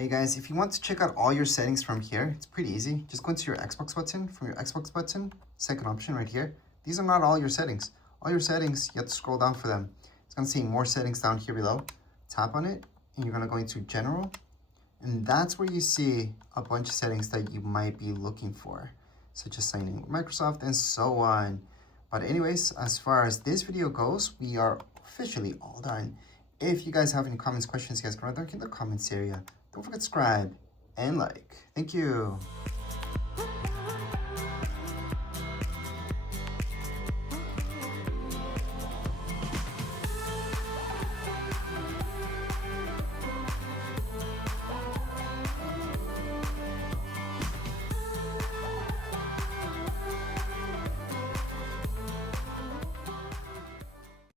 Hey guys, if you want to check out all your settings from here, it's pretty easy. Just go into your Xbox button. From your Xbox button, second option right here. These are not all your settings. All your settings, you have to scroll down for them. It's gonna say more settings down here below. Tap on it, and you're gonna go into general. And that's where you see a bunch of settings that you might be looking for, such as signing in with Microsoft and so on. But anyways, as far as this video goes, we are officially all done. If you guys have any comments, questions, you guys can write down in the comments area. Don't forget to subscribe and like. Thank you.